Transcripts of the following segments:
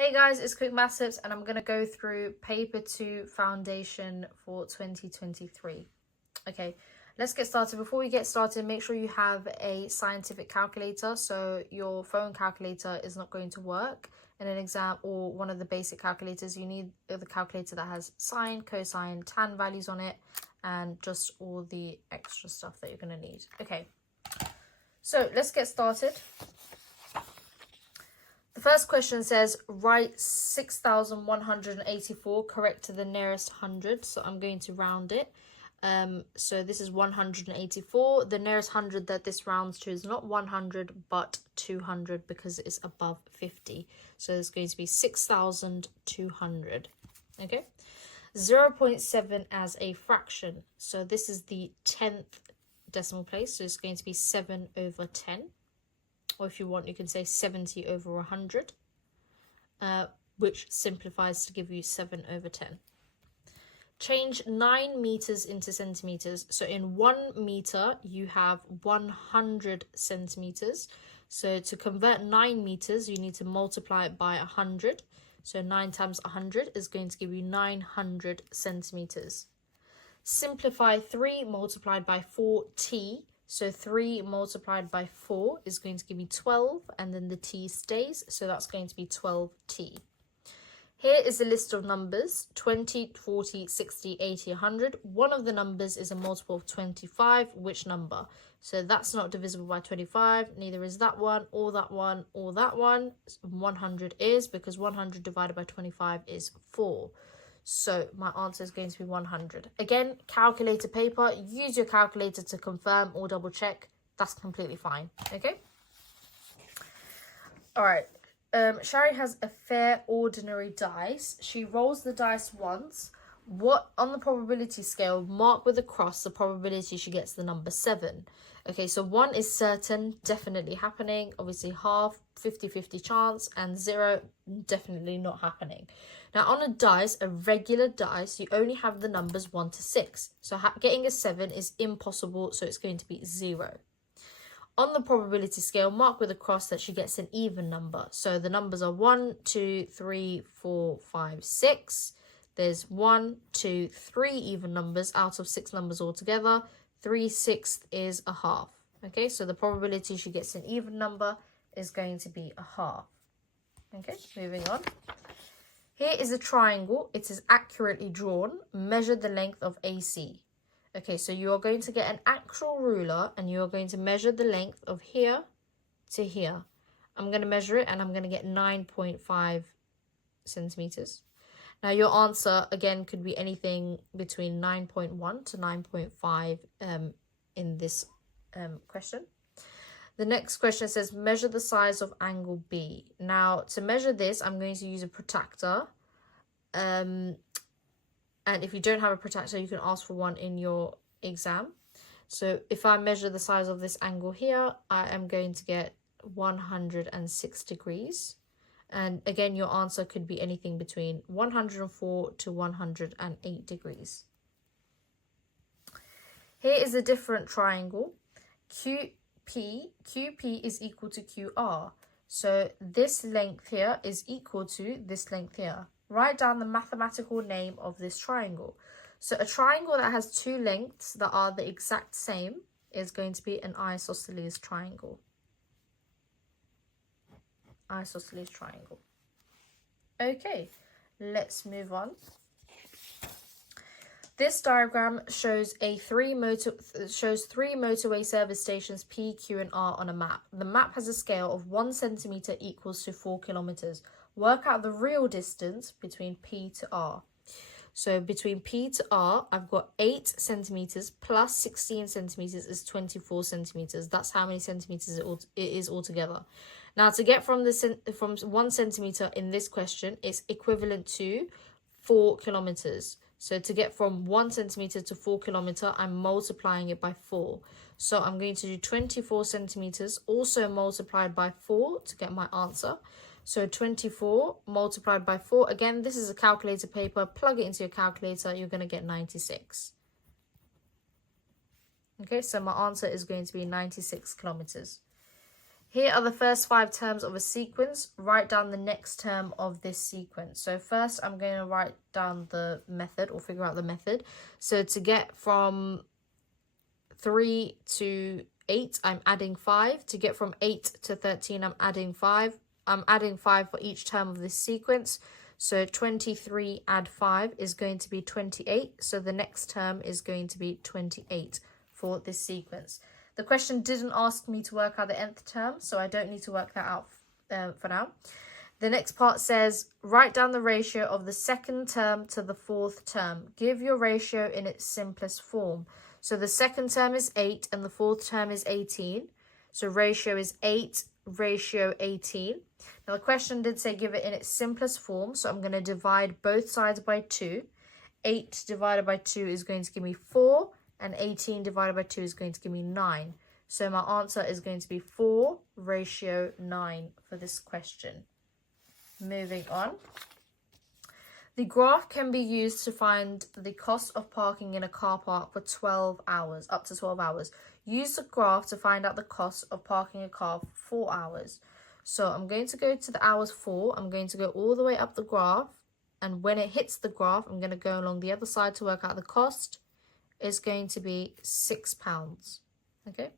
Hey guys, it's Quick Maths Tips and I'm going to go through Paper 2 Foundation for 2023. Okay, let's get started. Before we get started, make sure you have a scientific calculator so your phone calculator is not going to work in an exam or one of the basic calculators. You need the calculator that has sine, cosine, tan values on it and just all the extra stuff that you're going to need. Okay, so let's get started. The first question says, write 6,184 correct to the nearest hundred. So I'm going to round it. So this is 184. The nearest hundred that this rounds to is not 100, but 200 because it's above 50. So it's going to be 6,200. Okay. 0.7 as a fraction. So this is the 10th decimal place. So it's going to be 7 over 10. Or if you want, you can say 70 over 100, which simplifies to give you 7 over 10. Change 9 meters into centimeters. So in 1 meter, you have 100 centimeters. So to convert 9 meters, you need to multiply it by 100. So 9 times 100 is going to give you 900 centimeters. Simplify 3 multiplied by 4t. So 3 multiplied by 4 is going to give me 12, and then the t stays, so that's going to be 12t. Here is a list of numbers, 20, 40, 60, 80, 100. One of the numbers is a multiple of 25. Which number? So that's not divisible by 25, neither is that one, or that one, or that one. 100 is, because 100 divided by 25 is 4. So my answer is going to be 100. Again, calculator paper, use your calculator to confirm or double check. That's completely fine. Okay. All right. Shari has a fair ordinary dice. She rolls the dice once. What on the probability scale, mark with a cross the probability she gets the number 7. Okay, so 1 is certain, definitely happening. Obviously half, 50-50 chance, and 0, definitely not happening. Now on a dice, a regular dice, you only have the numbers 1 to 6. So getting a 7 is impossible, so it's going to be 0. On the probability scale, mark with a cross that she gets an even number. So the numbers are 1, 2, 3, 4, 5, 6. There's 1, 2, 3 even numbers out of 6 numbers altogether. 3/6 is a half. Okay, so the probability she gets an even number is going to be a half. Okay, moving on. Here is a triangle. It is accurately drawn. Measure the length of AC. Okay, so you are going to get an actual ruler and you are going to measure the length of here to here. I'm going to measure it and I'm going to get 9.5 centimeters. Now your answer again could be anything between 9.1 to 9.5 in this question. The next question says measure the size of angle B. Now to measure this, I'm going to use a protractor. And if you don't have a protractor, you can ask for one in your exam. So if I measure the size of this angle here, I am going to get 106 degrees. And again, your answer could be anything between 104 to 108 degrees. Here is a different triangle. QP is equal to QR. So this length here is equal to this length here. Write down the mathematical name of this triangle. So a triangle that has 2 lengths that are the exact same is going to be an isosceles triangle. Isosceles triangle. Okay, let's move on. This diagram shows three motorway service stations P, Q, and R on a map. The map has a scale of 1 centimeter equals to 4 kilometers. Work out the real distance between P to R. So between P to R, I've got 8 centimeters plus 16 centimeters is 24 centimeters. That's how many centimeters it is altogether. Now to get from 1 centimeter in this question, it's equivalent to 4 kilometers. So to get from 1 centimeter to 4 kilometer, I'm multiplying it by 4. So I'm going to do 24 centimeters, also multiplied by 4 to get my answer. So 24 multiplied by 4. Again, this is a calculator paper. Plug it into your calculator. You're going to get 96. Okay, so my answer is going to be 96 kilometers. Here are the first 5 terms of a sequence. Write down the next term of this sequence. So first I'm going to write down the method, or figure out the method. So to get from 3 to 8, I'm adding 5. To get from 8 to 13, I'm adding 5. I'm adding 5 for each term of this sequence. So 23 add 5 is going to be 28. So the next term is going to be 28 for this sequence. The question didn't ask me to work out the nth term, so I don't need to work that out for now. The next part says, write down the ratio of the second term to the fourth term. Give your ratio in its simplest form. So the second term is 8 and the fourth term is 18. So ratio is 8, ratio 18. Now the question did say give it in its simplest form, so I'm going to divide both sides by 2. 8 divided by 2 is going to give me 4. And 18 divided by 2 is going to give me 9. So my answer is going to be 4 ratio 9 for this question. Moving on. The graph can be used to find the cost of parking in a car park for 12 hours, up to 12 hours. Use the graph to find out the cost of parking a car for 4 hours. So I'm going to go to the hours 4. I'm going to go all the way up the graph. And when it hits the graph, I'm going to go along the other side to work out the cost. Is going to be £6. Okay.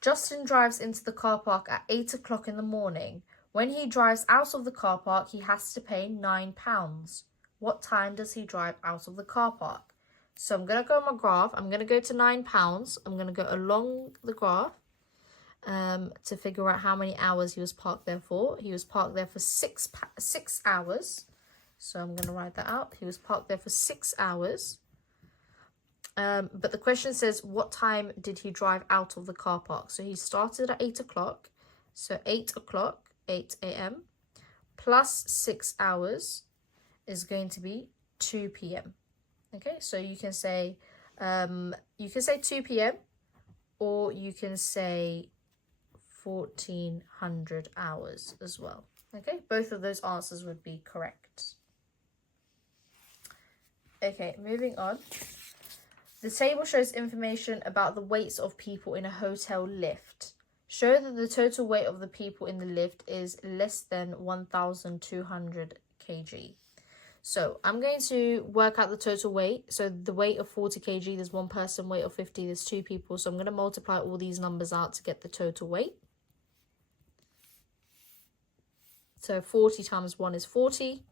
Justin drives into the car park at 8 o'clock in the morning. When he drives out of the car park, he has to pay £9. What time does he drive out of the car park? So I'm going to go on my graph. I'm going to go to £9. I'm going to go along the graph to figure out how many hours he was parked there for. He was parked there for 6 hours. So I'm going to write that out. He was parked there for 6 hours. But the question says, what time did he drive out of the car park? So he started at 8 o'clock. So 8 o'clock, 8 a.m. plus 6 hours is going to be 2 p.m. Okay, so you can say 2 p.m. or you can say 1400 hours as well. Okay, both of those answers would be correct. Okay, moving on. The table shows information about the weights of people in a hotel lift. Show that the total weight of the people in the lift is less than 1,200 kg. So I'm going to work out the total weight. So the weight of 40 kg, there's one person, weight of 50, there's 2 people. So I'm going to multiply all these numbers out to get the total weight. So 40 times 1 is 40,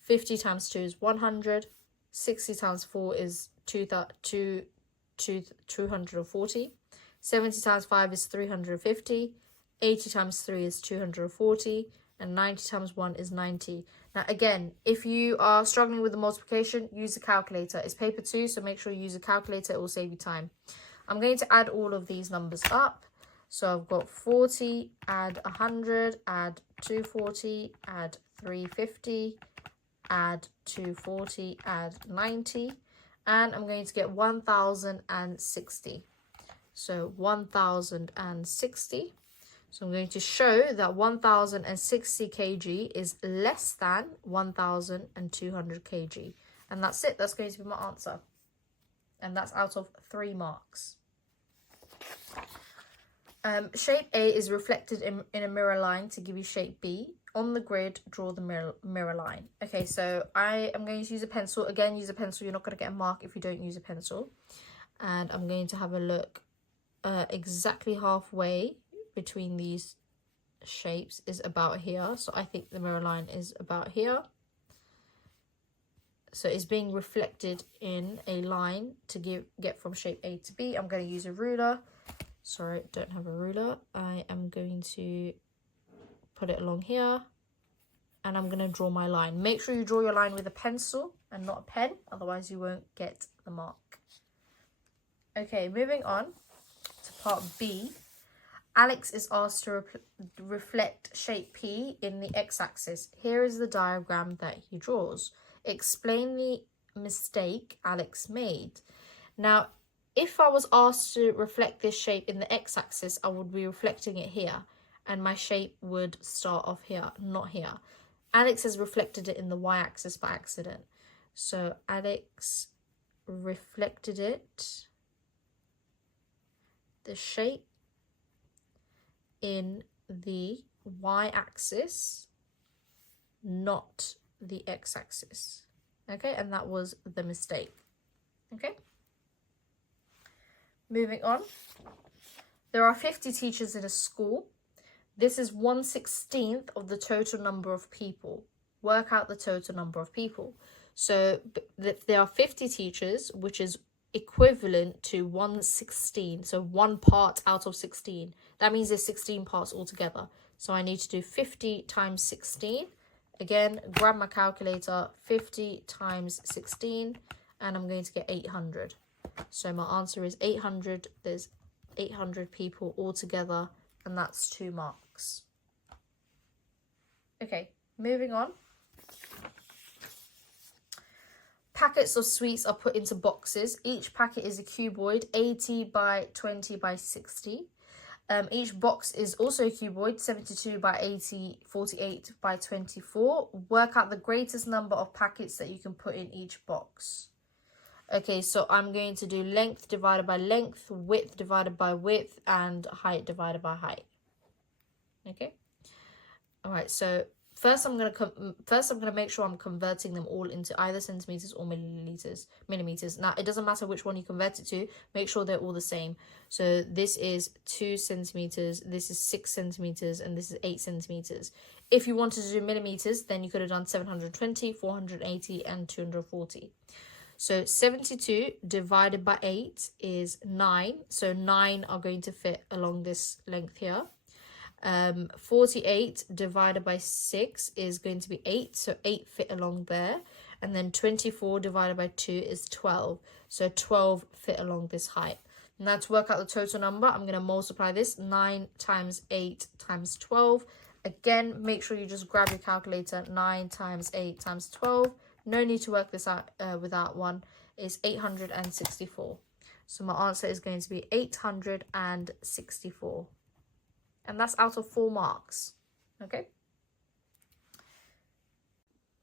50 times 2 is 100, 60 times 4 is 240, 70 times 5 is 350, 80 times 3 is 240, and 90 times 1 is 90. Now again, if you are struggling with the multiplication, use a calculator. It's paper 2, so make sure you use a calculator, it will save you time. I'm going to add all of these numbers up. So I've got 40, add 100, add 240, add 350, add 240, add 90, and I'm going to get 1060. So 1060. So I'm going to show that 1060 kg is less than 1200 kg. And that's it. That's going to be my answer. And that's out of 3 marks. Shape A is reflected in a mirror line to give you shape B. On the grid, draw the mirror line. Okay, so I am going to use a pencil. Again, use a pencil. You're not going to get a mark if you don't use a pencil. And I'm going to have a look. Exactly halfway between these shapes is about here. So I think the mirror line is about here. So it's being reflected in a line to get from shape A to B. I'm going to use a ruler. Sorry, don't have a ruler. I am going to put it along here and I'm going to draw my line. Make sure you draw your line with a pencil and not a pen, otherwise you won't get the mark. Okay, moving on to part B. Alex is asked to reflect shape P in the x-axis. Here is the diagram that he draws. Explain the mistake Alex made. Now, if I was asked to reflect this shape in the x-axis, I would be reflecting it here. And my shape would start off here, not here. Alex has reflected it in the y-axis by accident. So Alex reflected it, the shape, in the y-axis, not the x-axis. Okay, and that was the mistake. Okay, moving on. There are 50 teachers in a school. This is 1/16 of the total number of people. Work out the total number of people. So there are 50 teachers, which is equivalent to 1/16. So 1 part out of 16. That means there's 16 parts altogether. So I need to do 50 times 16. Again, grab my calculator, 50 times 16, and I'm going to get 800. So my answer is 800. There's 800 people altogether, and that's 2 marks. Okay, moving on. Packets of sweets are put into boxes. Each packet is a cuboid, 80 by 20 by 60. Each box is also a cuboid, 72 by 80, 48 by 24. Work out the greatest number of packets that you can put in each box. Okay, so I'm going to do length divided by length, width divided by width, and height divided by height. Okay. All right. So first, I'm gonna make sure I'm converting them all into either centimeters or millimeters. Now, it doesn't matter which one you convert it to. Make sure they're all the same. So this is 2 centimeters. This is 6 centimeters, and this is 8 centimeters. If you wanted to do millimeters, then you could have done 720, 480, and 240. So 72 divided by 8 is 9. So 9 are going to fit along this length here. 48 divided by 6 is going to be 8. So 8 fit along there. And then 24 divided by 2 is 12. So 12 fit along this height. Now to work out the total number, I'm going to multiply this. 9 times 8 times 12. Again, make sure you just grab your calculator. 9 times 8 times 12. No need to work this out without one. Is 864. So my answer is going to be 864. And that's out of 4 marks. Okay.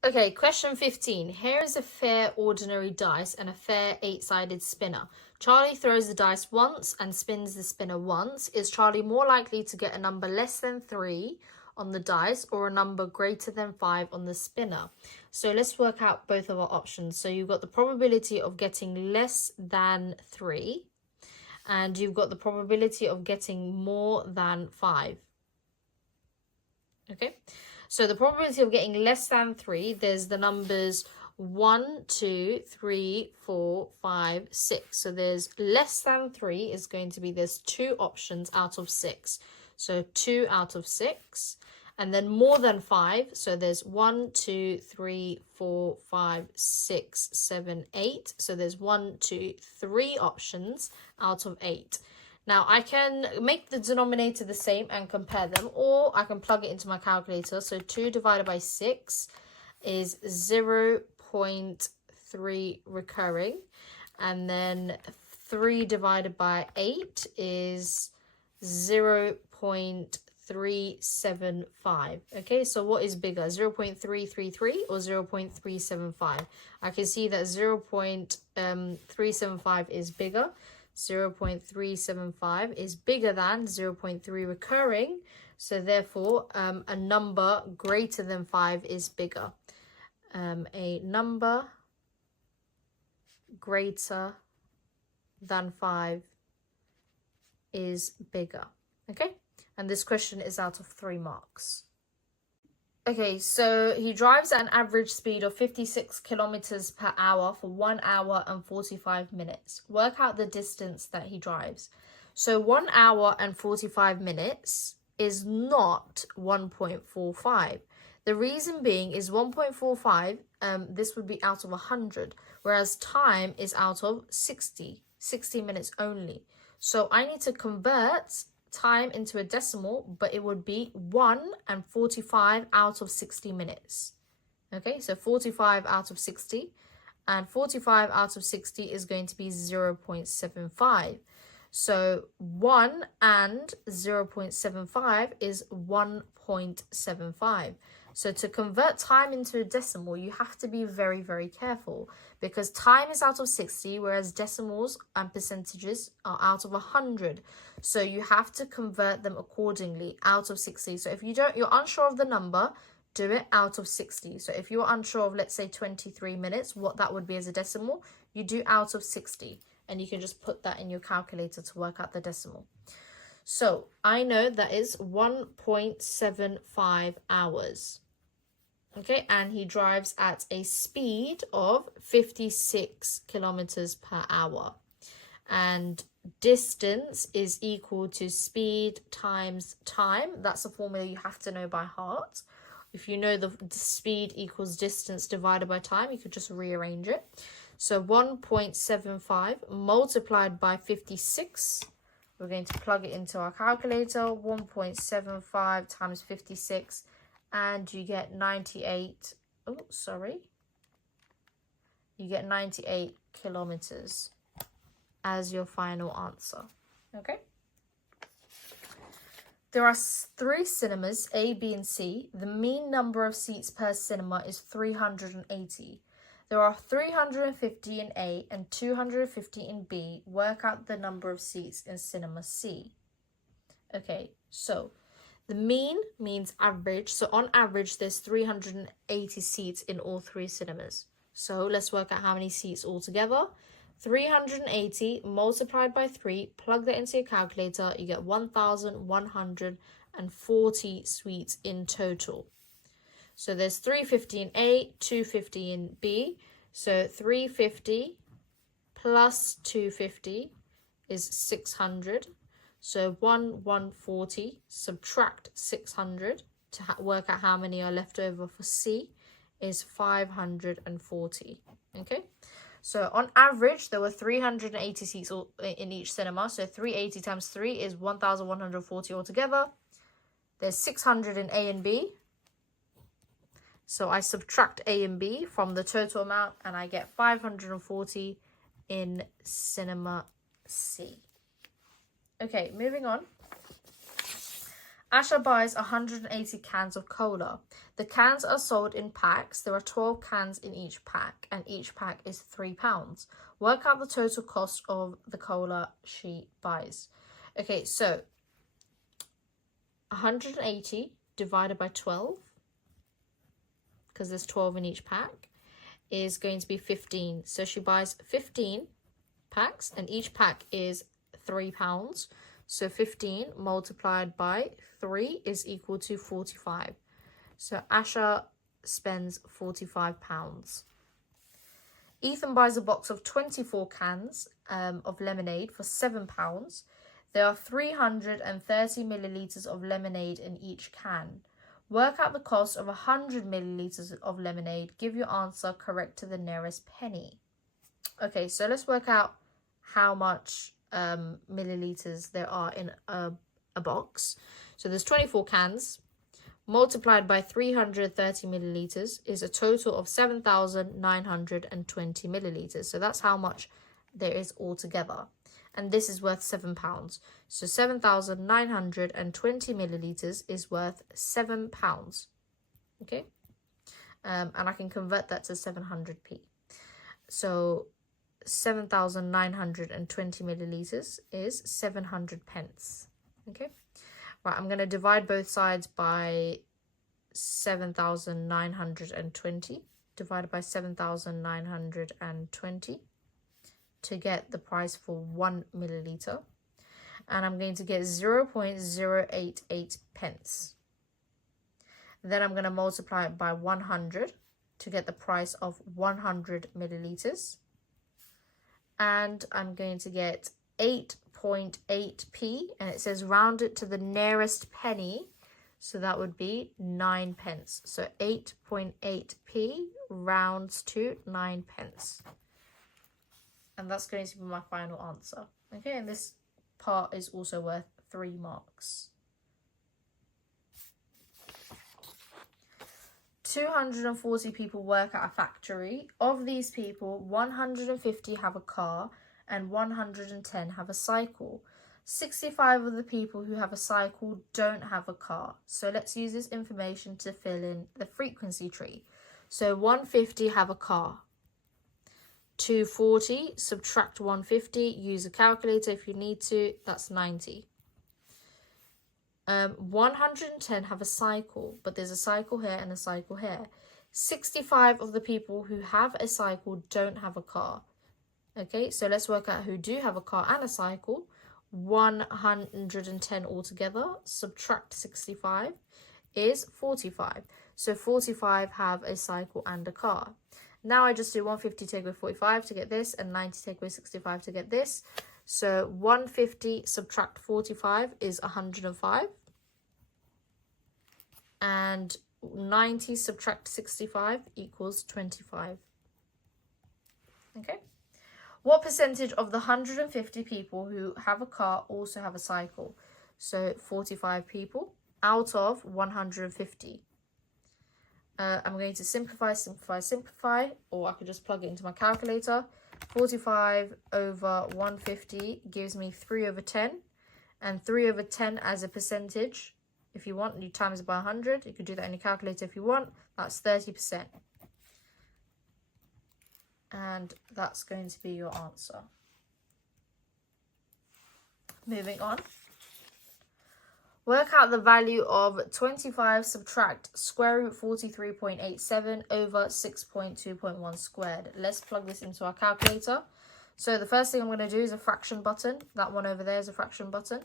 Okay, question 15. Here is a fair ordinary dice and a fair 8-sided spinner. Charlie throws the dice once and spins the spinner once. Is Charlie more likely to get a number less than 3 on the dice or a number greater than 5 on the spinner? So let's work out both of our options. So you've got the probability of getting less than 3, and you've got the probability of getting more than 5. Okay, so the probability of getting less than 3, there's the numbers 1, 2, 3, 4, 5, 6. So there's less than 3 is going to be, there's 2 options out of 6. So 2 out of 6. And then more than 5, so there's 1, 2, 3, 4, 5, 6, 7, 8. So there's 1, 2, 3 options out of 8. Now I can make the denominator the same and compare them, or I can plug it into my calculator. So 2 divided by 6 is 0.3 recurring. And then 3 divided by 8 is 0.375. Okay, so what is bigger, 0.333 or 0.375? I can see that 0.375 is bigger. 0.375 is bigger than 0.3 recurring. So therefore, a number greater than 5 is bigger. A number greater than 5 is bigger. Okay, and this question is out of 3 marks. Okay, so he drives at an average speed of 56 kilometers per hour for 1 hour and 45 minutes. Work out the distance that he drives. So 1 hour and 45 minutes is not 1.45. The reason being is 1.45, this would be out of 100, whereas time is out of 60 minutes only. So I need to convert time into a decimal, but it would be 1 and 45 out of 60 minutes. Okay, so 45 out of 60, and 45 out of 60 is going to be 0.75. So 1 and 0.75 is 1.75. So to convert time into a decimal, you have to be very, very careful, because time is out of 60, whereas decimals and percentages are out of 100. So you have to convert them accordingly out of 60. So if you're unsure of the number, do it out of 60. So if you're unsure of, let's say, 23 minutes, what that would be as a decimal, you do out of 60. And you can just put that in your calculator to work out the decimal. So I know that is 1.75 hours. Okay, and he drives at a speed of 56 kilometers per hour. And distance is equal to speed times time. That's a formula you have to know by heart. If you know the speed equals distance divided by time, you could just rearrange it. So 1.75 multiplied by 56. We're going to plug it into our calculator. 1.75 times 56. And you get 98. Oh, sorry. You get 98 kilometers as your final answer. Okay. There are 3 cinemas, A, B, and C. The mean number of seats per cinema is 380. There are 350 in A and 250 in B. Work out the number of seats in cinema C. Okay, so the mean means average. So on average, there's 380 seats in all 3 cinemas. So let's work out how many seats altogether. 380 multiplied by 3, plug that into your calculator, you get 1,140 suites in total. So there's 350 in A, 250 in B. So 350 plus 250 is 600. So 140, subtract 600 to work out how many are left over for C is 540. Okay. So on average, there were 380 seats in each cinema. So 380 times 3 is 1,140 altogether. There's 600 in A and B. So I subtract A and B from the total amount and I get 540 in cinema C. Okay, moving on. Asha buys 180 cans of cola. The cans are sold in packs. There are 12 cans in each pack, and each pack is £3. Work out the total cost of the cola she buys. Okay, so 180 divided by 12, because there's 12 in each pack, is going to be 15. So she buys 15 packs, and each pack is £3. So 15 multiplied by 3 is equal to 45. So Asha spends £45. Ethan buys a box of 24 cans of lemonade for £7. There are 330 millilitres of lemonade in each can. Work out the cost of 100 millilitres of lemonade. Give your answer correct to the nearest penny. Okay, so let's work out how much milliliters there are in a box. So there's 24 cans multiplied by 330 milliliters is a total of 7,920 milliliters. So that's how much there is altogether, and this is worth £7. So 7,920 milliliters is worth £7. Okay, and I can convert that to 700p. So 7,920 milliliters is 700 pence. Okay, right, I'm going to divide both sides by 7,920 divided by 7,920 to get the price for 1 milliliter, and I'm going to get 0.088 pence. Then I'm going to multiply it by 100 to get the price of 100 milliliters. And I'm going to get 8.8p, and it says round it to the nearest penny, so that would be 9 pence. So 8.8p rounds to 9 pence. And that's going to be my final answer. Okay, and this part is also worth 3 marks. 240 people work at a factory. Of these people, 150 have a car and 110 have a cycle. 65 of the people who have a cycle don't have a car. So let's use this information to fill in the frequency tree. So 150 have a car. 240, subtract 150, use a calculator if you need to, that's 90. 110 have a cycle, but there's a cycle here and a cycle here. 65 of the people who have a cycle don't have a car. Okay, so let's work out who do have a car and a cycle. 110 altogether, subtract 65 is 45. So 45 have a cycle and a car. Now I just do 150 take away 45 to get this, and 90 take away 65 to get this. So 150 subtract 45 is 105. And 90 subtract 65 equals 25. Okay. What percentage of the 150 people who have a car also have a cycle? So 45 people out of 150. I'm going to simplify, or I could just plug it into my calculator. 45 over 150 gives me 3 over 10. And 3 over 10 as a percentage, if you want, you times it by 100. You could do that in your calculator if you want. That's 30%. And that's going to be your answer. Moving on. Work out the value of 25 subtract square root 43.87 over 6.2.1 squared. Let's plug this into our calculator. So the first thing I'm going to do is a fraction button. That one over there is a fraction button.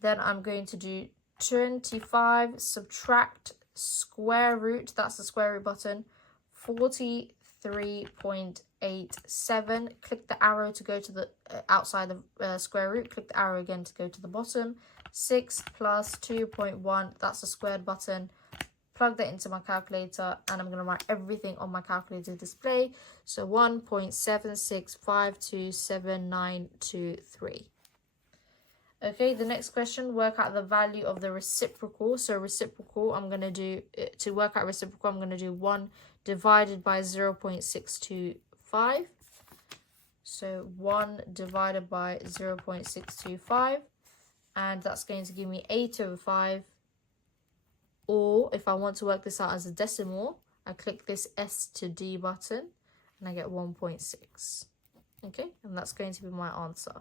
Then I'm going to do 25 subtract square root, that's the square root button, 43.87. Click the arrow to go to the outside the square root. Click the arrow again to go to the bottom. 6 plus 2.1, that's the squared button. Plug that into my calculator, and I'm going to write everything on my calculator display. So 1.76527923. Okay, the next question, work out the value of the reciprocal. So reciprocal, I'm going to do, to work out reciprocal, I'm going to do 1 divided by 0.625. So 1 divided by 0.625. And that's going to give me 8 over 5. Or if I want to work this out as a decimal, I click this S to D button and I get 1.6. Okay, and that's going to be my answer.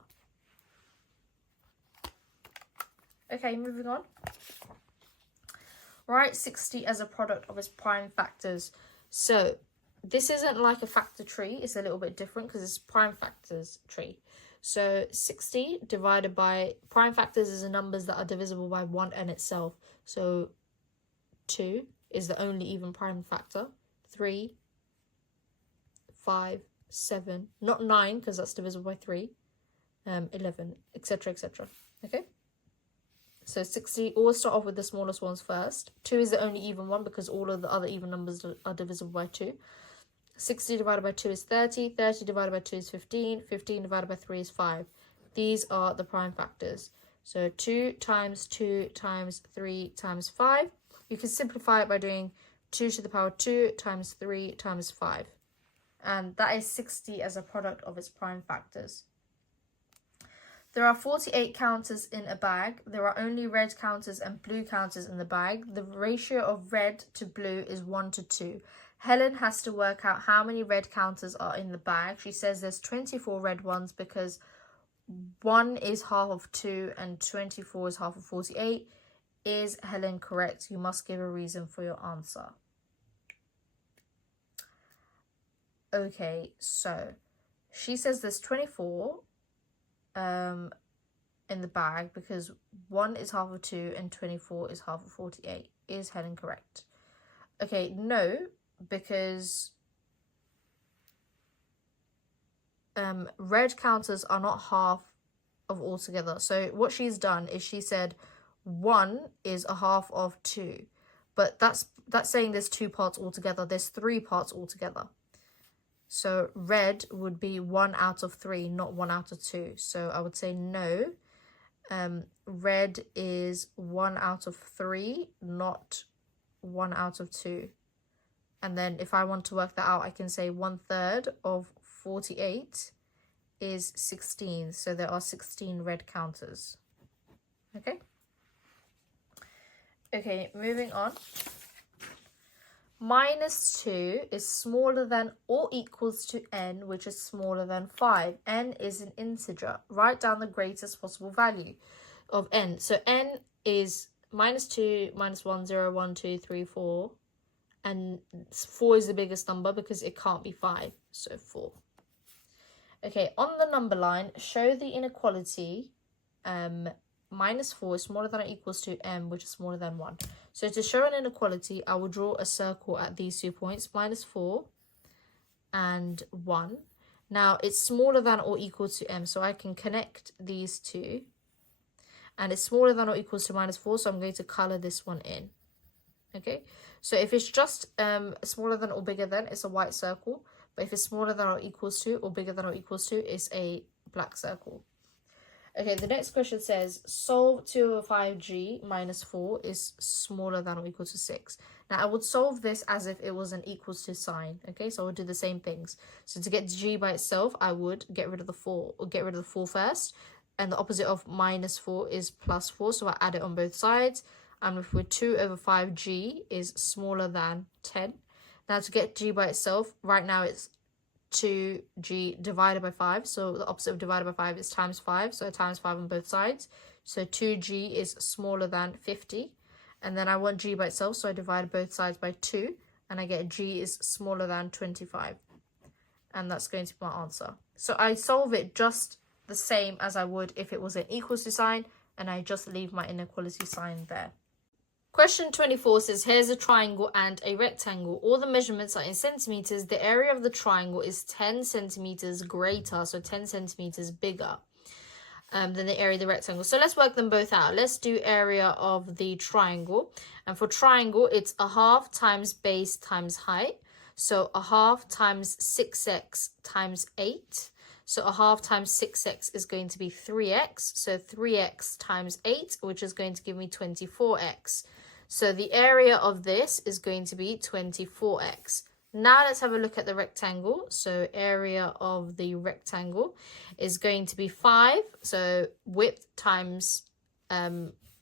Okay, moving on. Write 60 as a product of its prime factors. So this isn't like a factor tree. It's a little bit different because it's prime factors tree. So 60 divided by prime factors is the numbers that are divisible by 1 and itself. So 2 is the only even prime factor. 3, 5, 7, not 9 because that's divisible by 3, 11, etc., etc. Okay. So 60, always start off with the smallest ones first. 2 is the only even one because all of the other even numbers are divisible by 2. 60 divided by 2 is 30. 30 divided by 2 is 15. 15 divided by 3 is 5. These are the prime factors. So 2 times 2 times 3 times 5. You can simplify it by doing 2 to the power 2 times 3 times 5. And that is 60 as a product of its prime factors. There are 48 counters in a bag. There are only red counters and blue counters in the bag. The ratio of red to blue is 1 to 2. Helen has to work out how many red counters are in the bag. She says there's 24 red ones because 1 is half of 2 and 24 is half of 48. Is Helen correct? You must give a reason for your answer. Okay, so she says there's 24 in the bag because 1 is half of 2 and 24 is half of 48. Is Helen correct? Okay, no, because red counters are not half of altogether. So what she's done is she said 1 is a half of 2, but that's saying there's 2 parts altogether. There's 3 parts altogether. So red would be 1 out of 3, not 1 out of 2. So I would say no. Red is 1 out of 3, not 1 out of 2. And then if I want to work that out, I can say 1/3 of 48 is 16. So there are 16 red counters. Okay. Okay, moving on. -2 is smaller than or equals to n, which is smaller than 5. N is an integer. Write down the greatest possible value of n. So n is -2, -1, 0, 1, 2, 3, 4. And 4 is the biggest number because it can't be 5. So 4. Okay, on the number line, show the inequality. -4 is smaller than or equals to m, which is smaller than 1. So to show an inequality, I will draw a circle at these 2 points, -4 and 1. Now, it's smaller than or equal to m, so I can connect these two. And it's smaller than or equals to -4, so I'm going to color this one in. Okay, so if it's just smaller than or bigger than, it's a white circle. But if it's smaller than or equals to or bigger than or equals to, it's a black circle. Okay, the next question says, solve 2 over 5g minus 4 is smaller than or equal to 6. Now, I would solve this as if it was an equals to sign, okay? So I would do the same things. So to get g by itself, I would get rid of the 4, or get rid of the 4 first. And the opposite of -4 is +4, so I add it on both sides. I'm left with 2 over 5g is smaller than 10. Now, to get g by itself, right now it's 2g divided by 5. So the opposite of divided by 5 is times 5. So I times 5 on both sides. So 2g is smaller than 50. And then I want g by itself. So I divide both sides by 2. And I get g is smaller than 25. And that's going to be my answer. So I solve it just the same as I would if it was an equals to sign. And I just leave my inequality sign there. Question 24 says, here's a triangle and a rectangle. All the measurements are in centimeters. The area of the triangle is 10 centimeters greater, so 10 centimeters bigger than the area of the rectangle. So let's work them both out. Let's do area of the triangle. And for triangle, it's 1/2 times base times height. So 1/2 times 6x times 8. So 1/2 times 6x is going to be 3x. So 3x times 8, which is going to give me 24x. So the area of this is going to be 24x. Now let's have a look at the rectangle. So area of the rectangle is going to be 5. So width times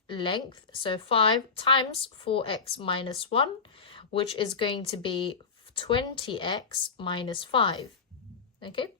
length. So 5 times 4x minus 1, which is going to be 20x minus 5. Okay.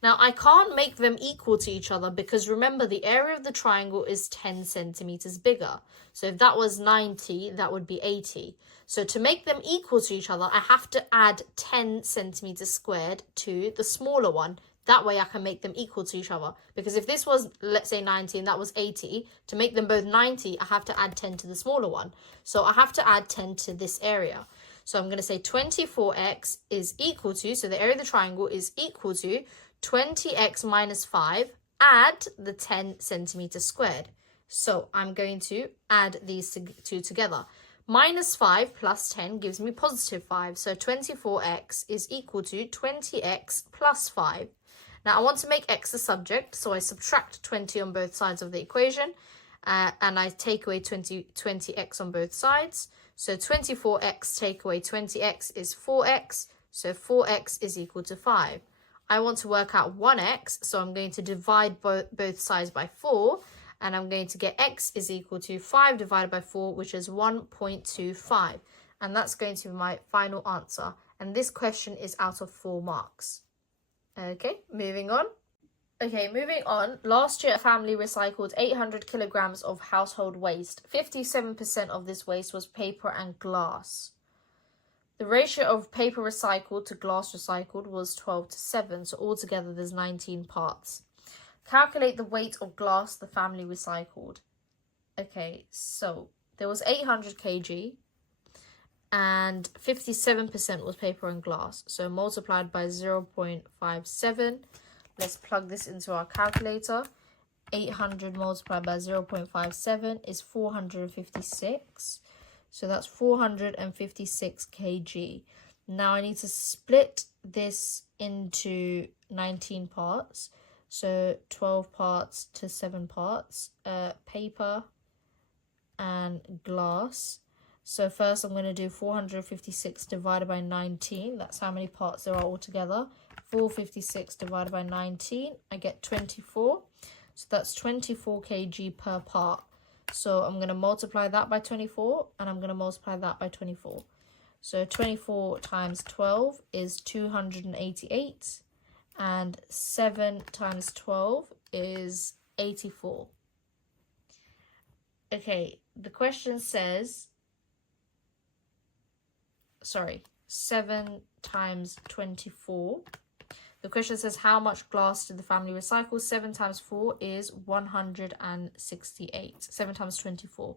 Now, I can't make them equal to each other because remember the area of the triangle is 10 centimeters bigger. So if that was 90, that would be 80. So to make them equal to each other, I have to add 10 centimeters squared to the smaller one. That way I can make them equal to each other. Because if this was, let's say 90 and that was 80, to make them both 90, I have to add 10 to the smaller one. So I have to add 10 to this area. So I'm going to say 24x is equal to, so the area of the triangle is equal to 20x minus 5, add the 10 centimeters squared. So I'm going to add these two together. Minus 5 plus 10 gives me positive 5. So 24x is equal to 20x plus 5. Now I want to make x the subject, so I subtract 20 on both sides of the equation. And I take away 20x on both sides. So 24x take away 20x is 4x. So 4x is equal to 5. I want to work out 1x, so I'm going to divide both sides by 4, and I'm going to get x is equal to 5 divided by 4, which is 1.25. And that's going to be my final answer. And this question is out of 4 marks. Okay, moving on. Okay, moving on. Last year, a family recycled 800 kilograms of household waste. 57% of this waste was paper and glass. The ratio of paper recycled to glass recycled was 12:7, so altogether there's 19 parts. Calculate the weight of glass the family recycled. Okay, so there was 800 kg and 57% was paper and glass. So multiplied by 0.57. Let's plug this into our calculator. 800 multiplied by 0.57 is 456. So that's 456 kg. Now I need to split this into 19 parts. So 12 parts to 7 parts. Paper and glass. So first I'm going to do 456 divided by 19. That's how many parts there are altogether. 456 divided by 19, I get 24. So that's 24 kg per part. So I'm going to multiply that by 24, and I'm going to multiply that by 24. So 24 times 12 is 288, and 7 times 12 is 84. Okay, the question says, 7 times 24. The question says, how much glass did the family recycle? 7 times 4 is 168. 7 times 24.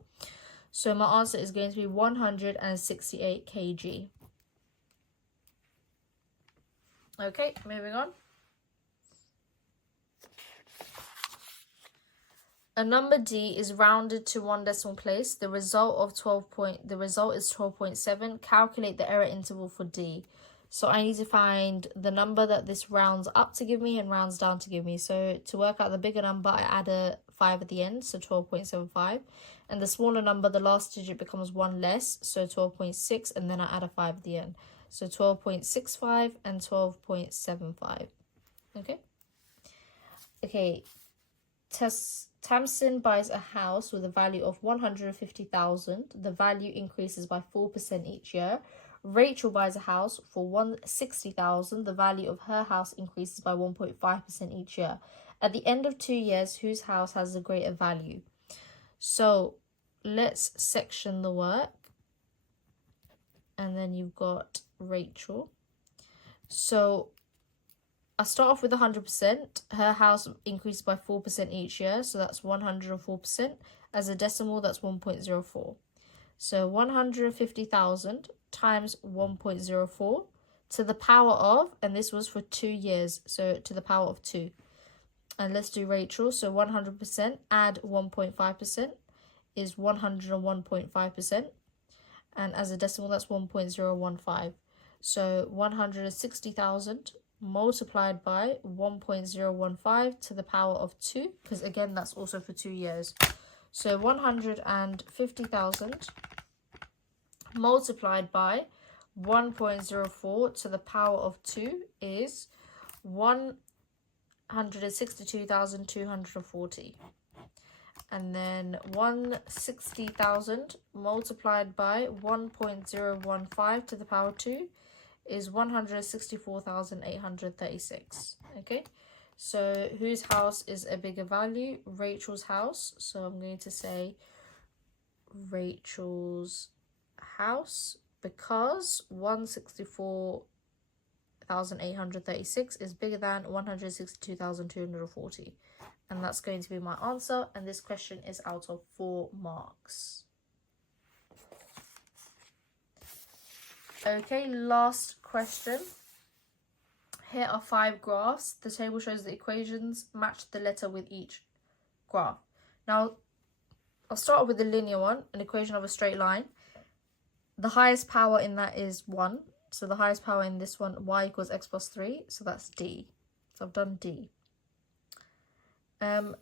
So my answer is going to be 168 kg. Okay, moving on. A number D is rounded to one decimal place. The result is 12.7. Calculate the error interval for D. So I need to find the number that this rounds up to give me and rounds down to give me. So to work out the bigger number, I add a 5 at the end, so 12.75. And the smaller number, the last digit becomes 1 less, so 12.6, and then I add a 5 at the end. So 12.65 and 12.75. Okay. Tamsin buys a house with a value of 150,000. The value increases by 4% each year. Rachel buys a house for 160,000. The value of her house increases by 1.5% each year. At the end of 2 years, whose house has a greater value? So let's section the work. And then you've got Rachel. So I start off with 100%. Her house increased by 4% each year, so that's 104%. As a decimal, that's 1.04. So 150,000 times 1.04 to the power of, and this was for 2 years, so to the power of 2. And let's do Rachel. So 100% add 1.5% is 101.5%. And as a decimal, that's 1.015. So 160,000 multiplied by 1.015 to the power of 2, because again, that's also for 2 years. So 150,000 multiplied by 1.04 to the power of 2 is 162,240. And then 160,000 multiplied by 1.015 to the power of 2 is 164,836. Okay, so whose house is a bigger value? Rachel's house. So I'm going to say Rachel's house, because 164,836 is bigger than 162,240. And that's going to be my answer. And this question is out of 4 marks. Okay, last question. Here are 5 graphs. The table shows the equations match the letter with each graph. Now, I'll start with the linear one, an equation of a straight line. The highest power in that is 1. So the highest power in this one, y equals x plus 3. So that's D. So I've done D. Now,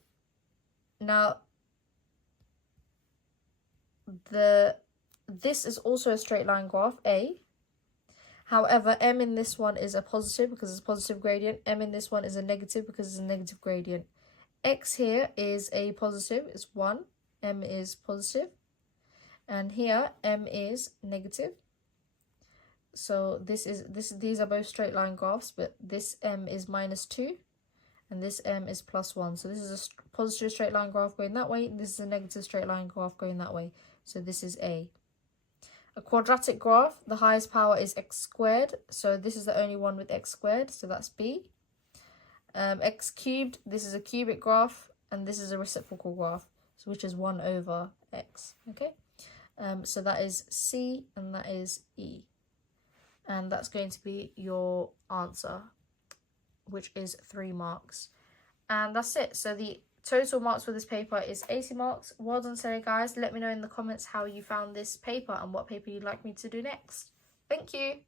this is also a straight line graph, A. However, m in this one is a positive because it's a positive gradient. M in this one is a negative because it's a negative gradient. X here is a positive, it's 1. M is positive. And here, m is negative. So these are both straight line graphs, but this m is minus 2. And this m is plus 1. So this is a positive straight line graph going that way. This is a negative straight line graph going that way. So this is A. A quadratic graph, the highest power is x squared. So this is the only one with x squared. So that's B. X cubed, this is a cubic graph. And this is a reciprocal graph, so which is 1 over x. Okay. So that is C and that is E. And that's going to be your answer, which is 3 marks. And that's it. So the total marks for this paper is 80 marks. Well done today, guys. Let me know in the comments how you found this paper and what paper you'd like me to do next. Thank you.